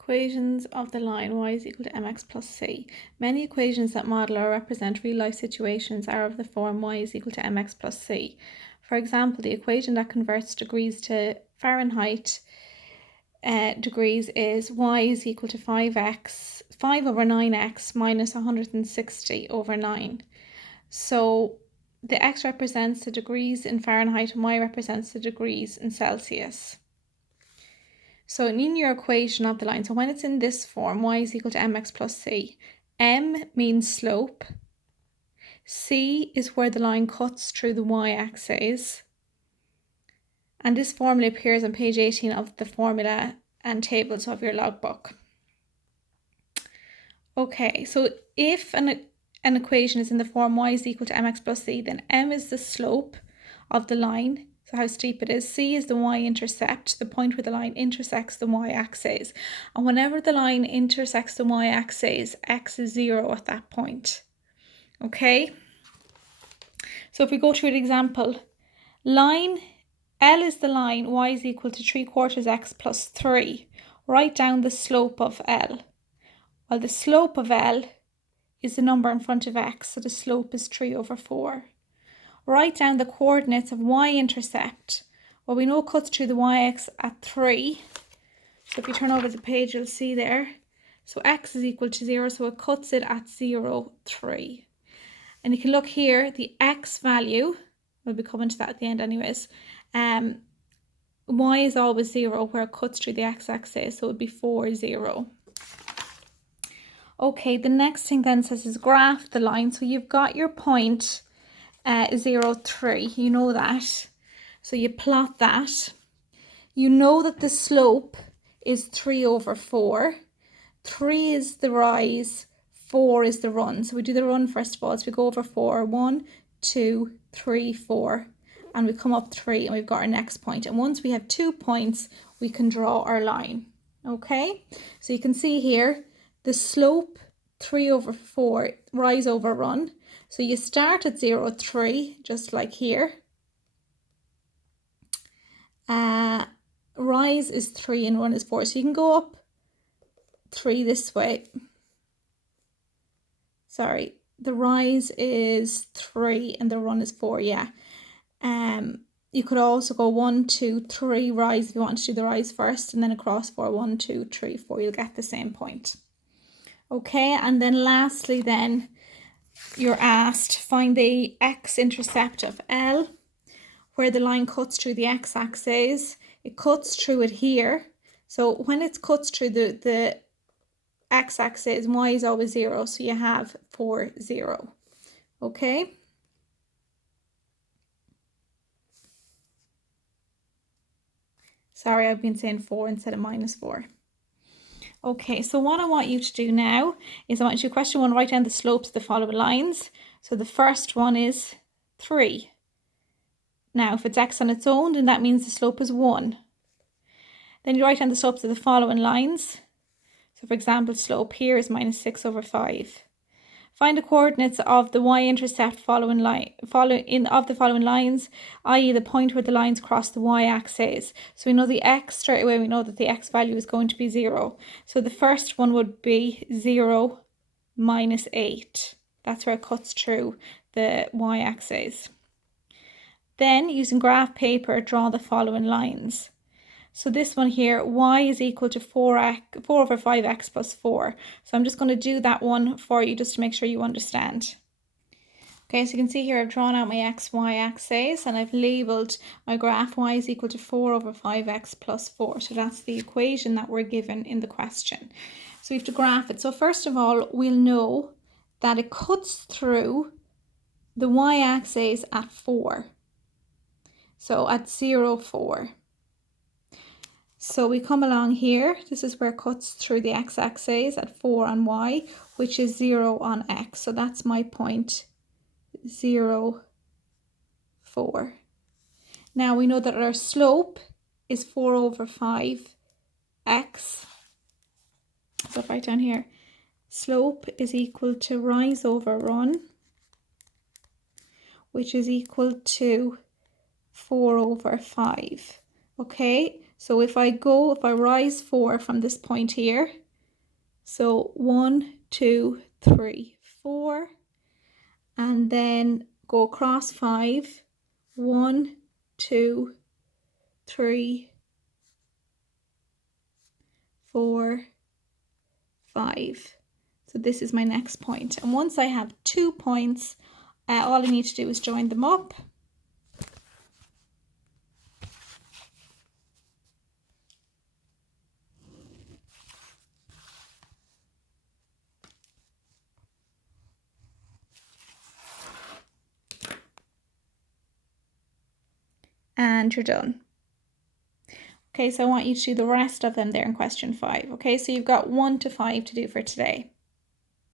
Equations of the line y is equal to mx plus c. Many equations that model or represent real-life situations are of the form y is equal to mx plus c. For example, the equation that converts degrees to Fahrenheit degrees is y is equal to 5 over 9x minus 160 over 9. So the x represents the degrees in Fahrenheit and y represents the degrees in Celsius. So in your equation of the line, so when it's in this form, y is equal to mx plus c, m means slope, c is where the line cuts through the y-axis, and this formula appears on page 18 of the formula and tables of your logbook. Okay, so if an equation is in the form y is equal to mx plus c, then m is the slope of the line, so how steep it is. C is the y-intercept, the point where the line intersects the y-axis. And whenever the line intersects the y-axis, x is 0 at that point. Okay? So if we go through an example, line L is the line y is equal to 3/4 x plus 3. Write down the slope of L. Well, the slope of L is the number in front of x, so the slope is 3 over 4. Write down the coordinates of y-intercept. Well, we know it cuts through the y-axis at 3. So if you turn over the page, you'll see there. So x is equal to 0, so it cuts it at 0, 3. And you can look here, the x value, we'll be coming to that at the end anyways, y is always 0 where it cuts through the x-axis, so it would be 4, 0. Okay, the next thing then says is graph the line. So you've got your point 0, 3, you know that. So you plot that. You know that the slope is 3 over 4. 3 is the rise, 4 is the run. So we do the run first of all. So we go over 4, 1, 2, 3, 4. And we come up 3 and we've got our next point. And once we have 2 points, we can draw our line. Okay, so you can see here, the slope 3 over 4, rise over run. So you start at 0, 3, just like here. Rise is 3 and run is 4. So you can go up 3 this way. Sorry, the rise is 3 and the run is 4, yeah. You could also go 1, 2, 3, rise if you want to do the rise first, and then across 4, 1, 2, 3, 4, you'll get the same point. Okay, and then lastly then, you're asked find the x-intercept of L, where the line cuts through the x-axis. It cuts through it here. So when it cuts through the x-axis, y is always 0, so you have 4, 0. Okay? Sorry, I've been saying 4 instead of minus 4. Okay, so what I want you to do now is I want you to question 1, write down the slopes of the following lines. So the first one is 3. Now, if it's x on its own, then that means the slope is 1. Then you write down the slopes of the following lines. So for example, slope here is minus 6 over 5. Find the coordinates of the y-intercept of the following lines, i.e. the point where the lines cross the y-axis. So we know the x straight away, we know that the x value is going to be 0. So the first one would be 0 minus 8. That's where it cuts through the y-axis. Then, using graph paper, draw the following lines. So this one here, y is equal to 4 over 5x plus 4. So I'm just going to do that one for you just to make sure you understand. Okay, so you can see here I've drawn out my x, y axis and I've labelled my graph y is equal to 4 over 5x plus 4. So that's the equation that we're given in the question. So we have to graph it. So first of all, we'll know that it cuts through the y-axis at 4. So at 0, 4. So we come along here, this is where it cuts through the x-axis at 4 on y, which is 0 on x. So that's my point, 0, 4. Now we know that our slope is 4 over 5x. So right down here, slope is equal to rise over run, which is equal to 4 over 5. Okay, So if I rise 4 from this point here, so 1, 2, 3, 4, and then go across 5, 1, 2, 3, 4, 5. So this is my next point. And once I have 2 points, all I need to do is join them up. And you're done. Okay, so I want you to do the rest of them there in question 5. Okay, so you've got 1 to 5 to do for today.